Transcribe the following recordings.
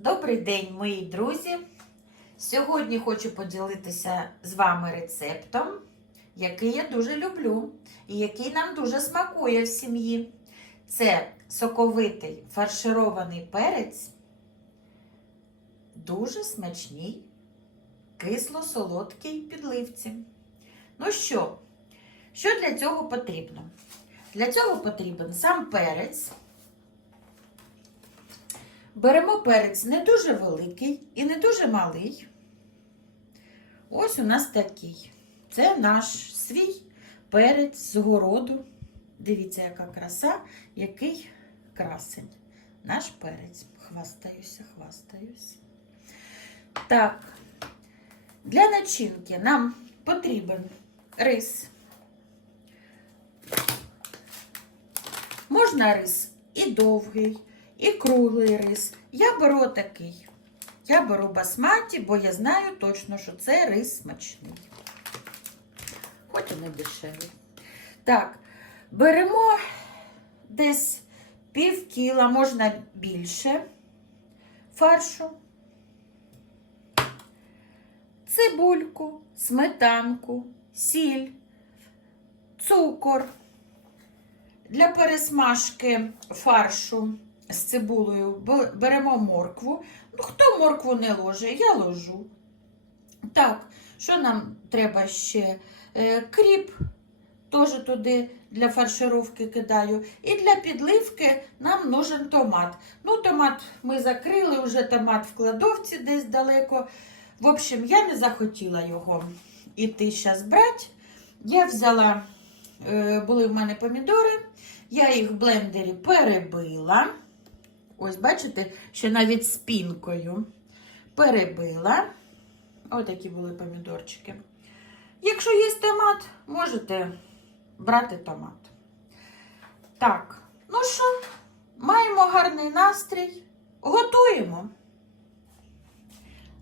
Добрий день, мої друзі! Сьогодні хочу поділитися з вами рецептом, який я дуже люблю і який нам дуже смакує в сім'ї. Це соковитий фарширований перець, дуже смачній, кисло-солодкій підливці. Ну що, що для цього потрібно? Для цього потрібен сам перець. Беремо перець не дуже великий і не дуже малий. Ось у нас такий. Це наш свій перець з городу. Дивіться, яка краса, який красень. Наш перець. Хвастаюся, хвастаюся. Так, для начинки нам потрібен рис. Можна рис і довгий, і круглий рис. Я беру такий. Я беру басматі, бо я знаю точно, що це рис смачний. Хоч і не дешевий. Так, беремо десь пів кіла, можна більше фаршу, цибульку, сметанку, сіль, цукор. Для пересмажки фаршу з цибулею беремо моркву. Ну, хто моркву не ложе, я ложу. Так, що нам треба ще? Е, кріп теж туди для фаршировки кидаю. І для підливки нам нужен томат. Ну, томат ми закрили, вже томат в кладовці десь далеко. В общем, я не захотіла його іти зараз брати. Я взяла, е, були в мене помідори, я їх в блендері перебила. Ось, бачите, ще навіть з пінкою. Перебила. Ось такі були помідорчики. Якщо є томат, можете брати томат. Так, ну що, маємо гарний настрій. Готуємо.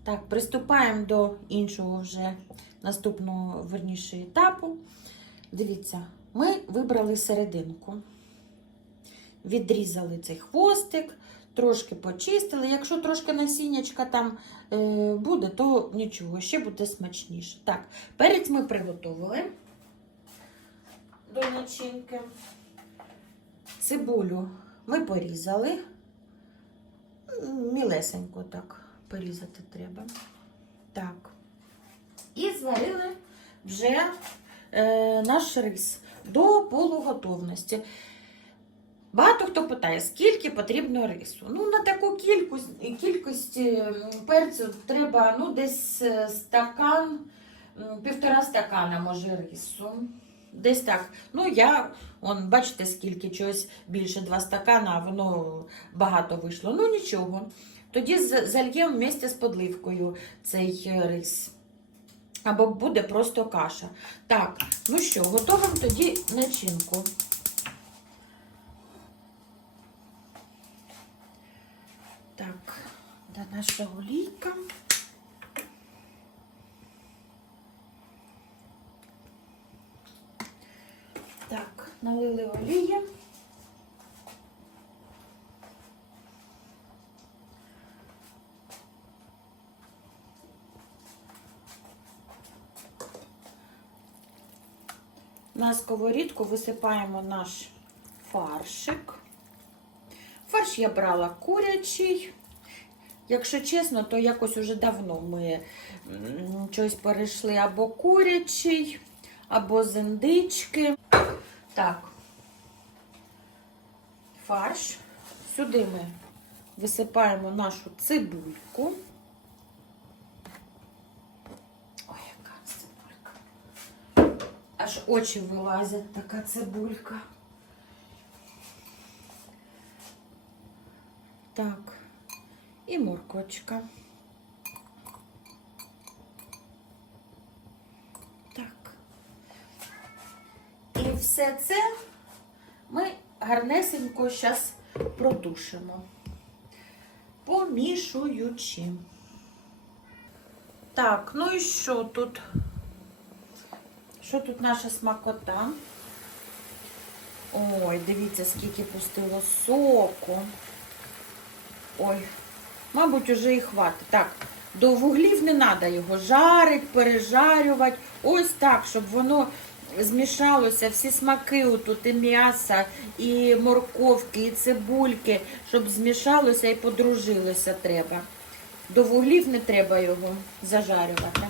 Так, приступаємо до іншого вже наступного верніше етапу. Дивіться, ми вибрали серединку. Відрізали цей хвостик, трошки почистили. Якщо трошки насіннячка там е, буде, то нічого, ще буде смачніше. Так, перець ми приготували до начинки. Цибулю ми порізали. Мілесенько так порізати треба. Так. І зварили вже е, наш рис до полуготовності. Багато хто питає, скільки потрібно рису. Ну, на таку кількість, кількість перцю треба ну, десь е, стакан, півтора стакана, може, рису. Десь так. Ну, я, он, бачите, скільки чогось більше два стакана, а воно багато вийшло. Ну, нічого. Тоді зальємо вместе з подливкою цей е, рис. Або буде просто каша. Так, ну що, готуємо тоді начинку. Так, де наша олійка. Так, налили олії. На сковорідку висипаємо наш фаршик. Фарш я брала курячий. Якщо чесно, то якось уже давно ми щось перейшли або курячий, або з індички. Так, фарш. Сюди ми висипаємо нашу цибульку. Ой, яка цибулька. Аж очі вилазять така цибулька. Так, і моркочка. Так. І все це ми гарнесенько зараз протушимо, помішуючи. Так, ну і що тут? Що тут наша смакота? Ой, дивіться, скільки пустило соку. Ой, мабуть, уже і хватить. Так, до вуглів не треба його жарити, пережарювати. Ось так, щоб воно змішалося, всі смаки отут, і м'ясо, і морковки, і цибульки, щоб змішалося і подружилося треба. До вуглів не треба його зажарювати.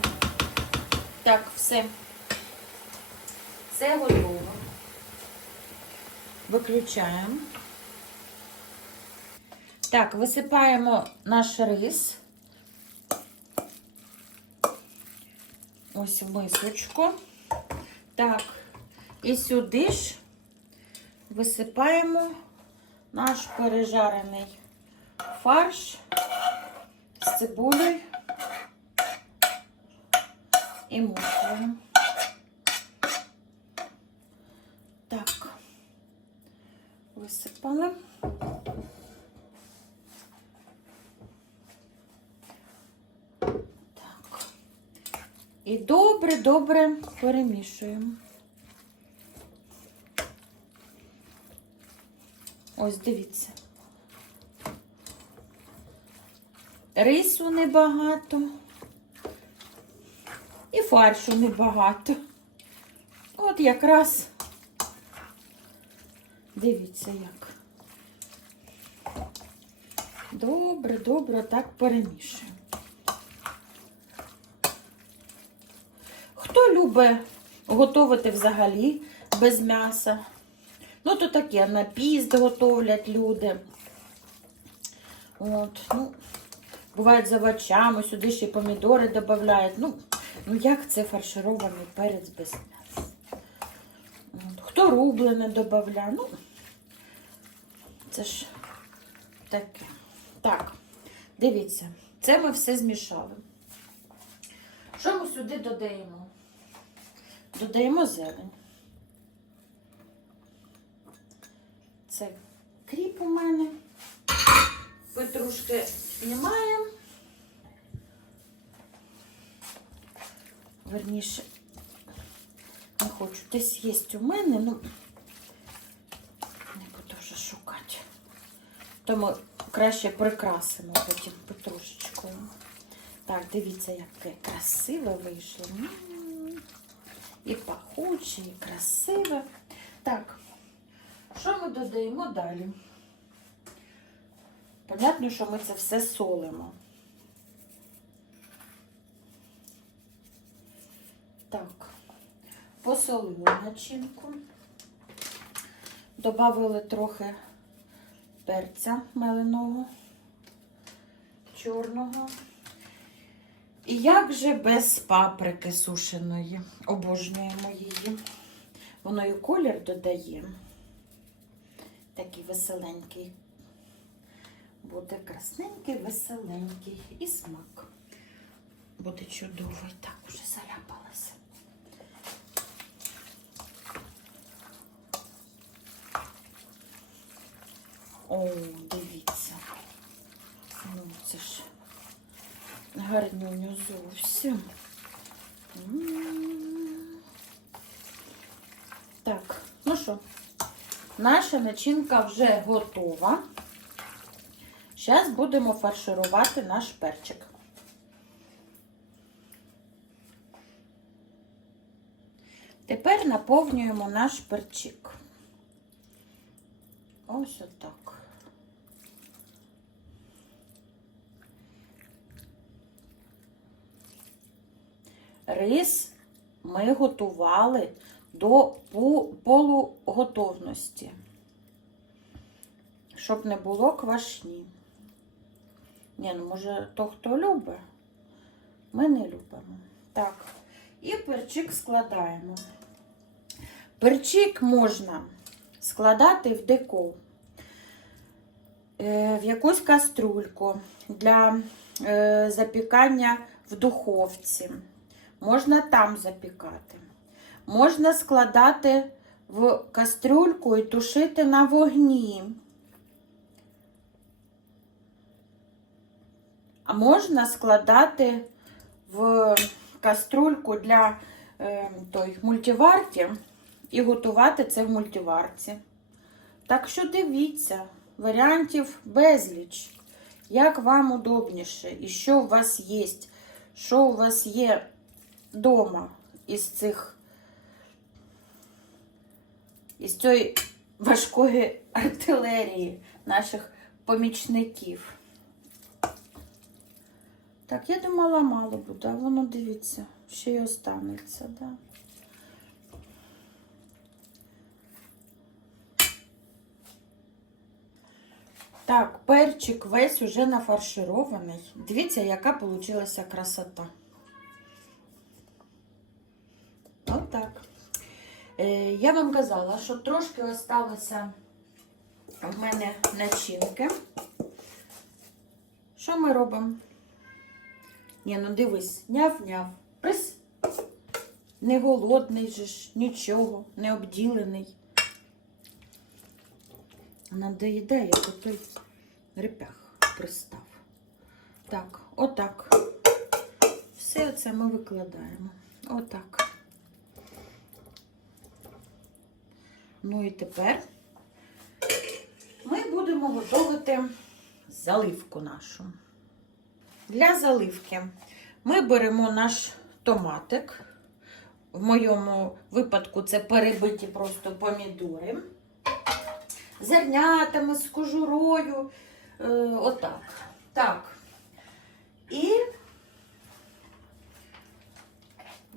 Так, все. Все готово. Виключаємо. Так, висипаємо наш рис. Ось в мисочку. Так, і сюди ж висипаємо наш пережарений фарш з цибулею і морквою. Так, висипали. Так. І добре-добре перемішуємо. Ось дивіться. Рису небагато. І фаршу небагато. От якраз дивіться як. Добре, добре так перемішуємо. Хто любить готувати взагалі без м'яса? Ну, то таке, на піст готовлять люди. От, ну, бувають з овочами, сюди ще помідори додають. Ну, ну як це фарширований перець без м'яса? Хто рублене додає, ну, це ж таке. Так, дивіться, це ми все змішали. Що ми сюди додаємо? Додаємо зелень. Це кріп у мене. Петрушки знімаємо. Верніше, не хочу. Десь є у мене, ну не буду вже шукати. Тому краще прикрасимо потім петрушечкою. Так, дивіться, яке красиве вийшло. І пахуче, і красиве. Так, що ми додаємо далі? Понятно, що ми це все солимо. Так, посолили начинку. Добавили трохи перця меленого, чорного. І як же без паприки сушеної? Обожнюємо її. Воно і колір додає. Такий веселенький. Буде красненький, веселенький. І смак. Буде чудовий. Так, уже заляпалася. О, дивіться. Ну, це ж гарнюню зовсім. Так, ну що, наша начинка вже готова. Зараз будемо фарширувати наш перчик. Тепер наповнюємо наш перчик. Ось отак. Рис ми готували до полуготовності, щоб не було квашні. Ні, ну може, то хто любить, ми не любимо. Так, і перчик складаємо. Перчик можна складати в деко, е, в якусь каструльку для е, запікання в духовці. Можна там запікати. Можна складати в кастрюльку і тушити на вогні. А можна складати в каструльку для е, той, мультиварки і готувати це в мультиварці. Так що дивіться, варіантів безліч. як вам удобніше і що у вас є, що у вас є вдома із цих, із цієї важкої артилерії наших помічників. Так, я думала, мало буде, а воно дивіться, ще й останеться, да. Так, перчик весь уже нафарширований. Дивіться, яка получилася красота. Отак. Е, я вам казала, що трошки осталося в мене начинки. Що ми робимо? Ні, ну дивись, няв-няв. Не голодний же ж, нічого, не обділений. Надоїдає, як той репях пристав. Так, отак. Все це ми викладаємо. Отак. Ну і тепер ми будемо готувати заливку нашу. Для заливки ми беремо наш томатик. В моєму випадку це перебиті просто помідори. Зернятами з кожурою. Е, отак. Так. І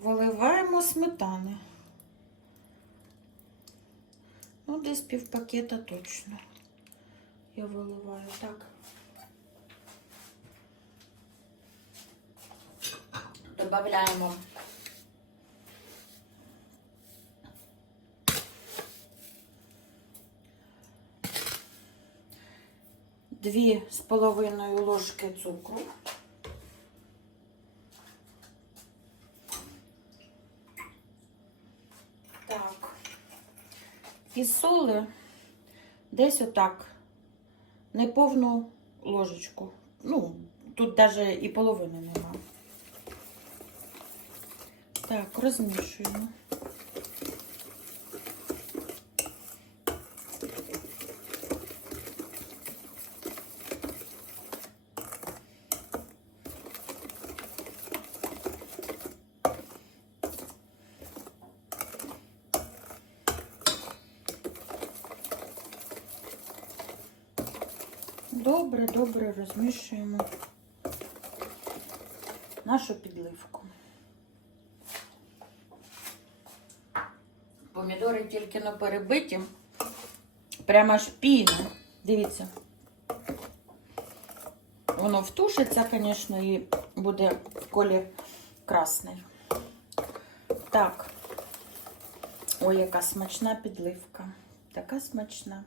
виливаємо сметани. Ну, десь півпакета точно. Я виливаю так. Добавляємо дві з половиною ложки цукру. Так. І соли десь отак, неповну ложечку. Ну, тут навіть і половини нема. Так, розмішуємо. Добре, добре розмішуємо нашу підливку. Помідори тільки на перебиті, прямо аж піна. Дивіться. Воно втушиться, звісно, і буде в колі красний. Так. Ой, яка смачна підливка. Така смачна.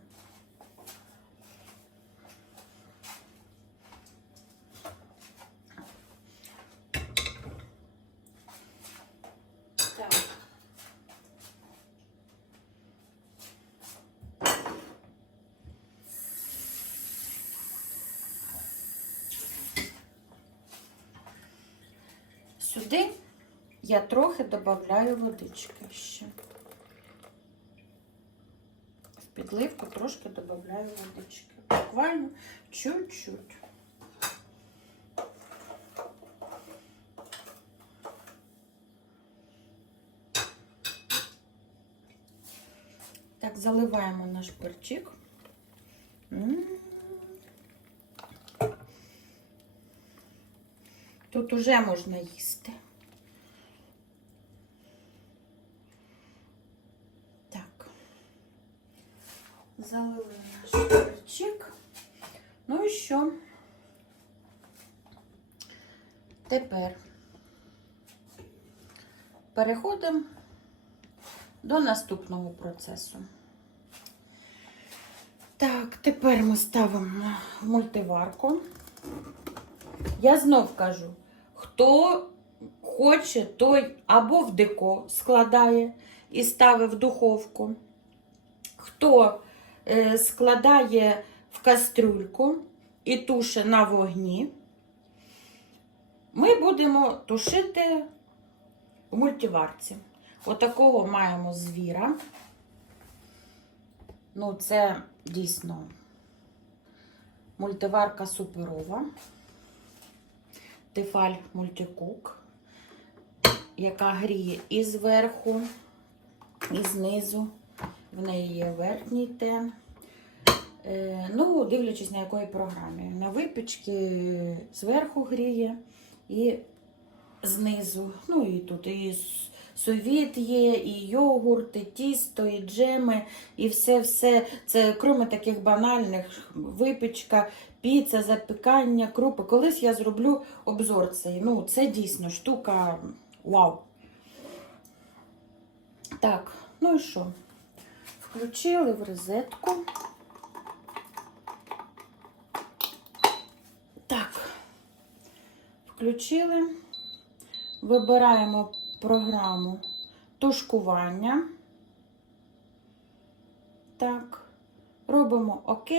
Сюди я трохи додаю водички ще. В підливку трошки додаю водички. Буквально чуть-чуть. Так, заливаємо наш перчик. М. Тут уже можна їсти. Так. Залили наш перчик. Ну і що? Тепер переходимо до наступного процесу. Так, тепер ми ставимо мультиварку. Я знов кажу, хто хоче, той або в деко складає і ставить в духовку. Хто е, складає в кастрюльку і тушить на вогні, ми будемо тушити в мультиварці. Отакого маємо звіра. Ну, це дійсно мультиварка суперова. Тефаль мультикук, яка гріє і зверху, і знизу. В неї є верхній тен. Е, ну, дивлячись на якої програмі. На випічки зверху гріє і знизу. Ну і тут і совіт є, і йогурт, і тісто, і джеми, і все-все. Це крім таких банальних випічка, піца, запікання, крупи. Колись я зроблю обзор цей. Ну, це дійсно штука. Вау. Так, ну і що? Включили в розетку. Так, включили. Вибираємо програму тушкування. Так, робимо ОК.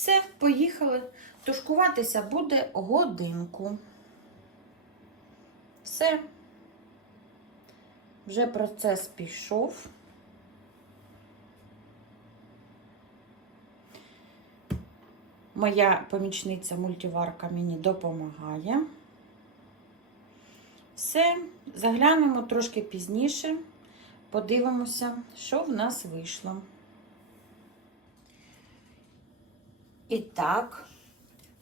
Все, поїхали. Тушкуватися буде годинку. Все. Вже процес пішов. Моя помічниця мультиварка мені допомагає. Все, заглянемо трошки пізніше, подивимося, що в нас вийшло. І так,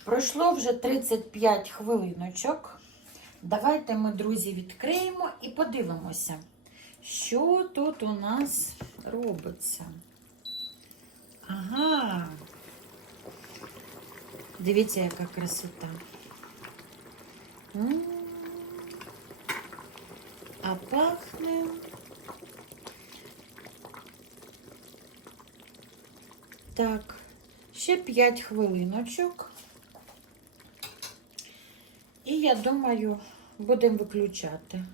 пройшло вже 35 хвилиночок. Давайте ми, друзі, відкриємо і подивимося, що тут у нас робиться. Ага. Дивіться, яка красота. А пахне. Так, ще 5 хвилиночок. І я думаю, будемо виключати.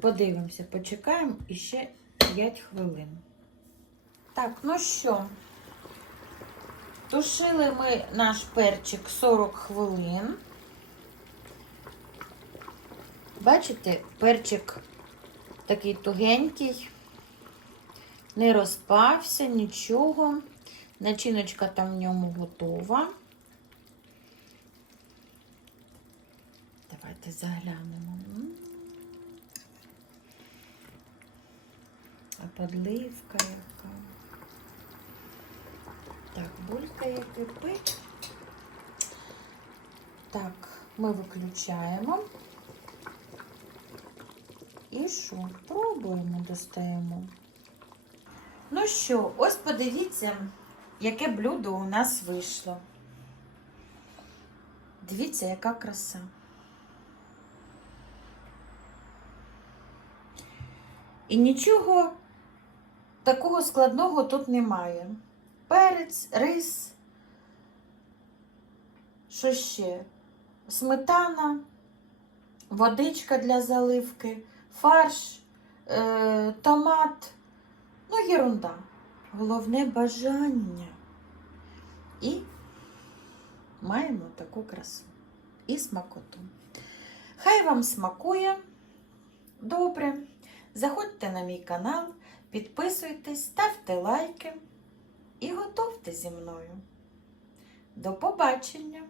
Подивимося, почекаємо і ще 5 хвилин. Так, ну що, тушили ми наш перчик 40 хвилин. Бачите, перчик такий тугенький, не розпався, нічого. Начиночка там в ньому готова. Давайте заглянемо. А подливка яка. Так, булькає кипить. Так, ми виключаємо. І що? Пробуємо, достаємо. Ну що, ось подивіться, яке блюдо у нас вийшло. Дивіться, яка краса. І нічого такого складного тут немає. Перець, рис. Що ще? Сметана, водичка для заливки, фарш, е, томат. Ну, єрунда. Головне бажання. І маємо таку красу. І смакоту. Хай вам смакує. Добре. Заходьте на мій канал, підписуйтесь, ставте лайки і готовте зі мною. До побачення!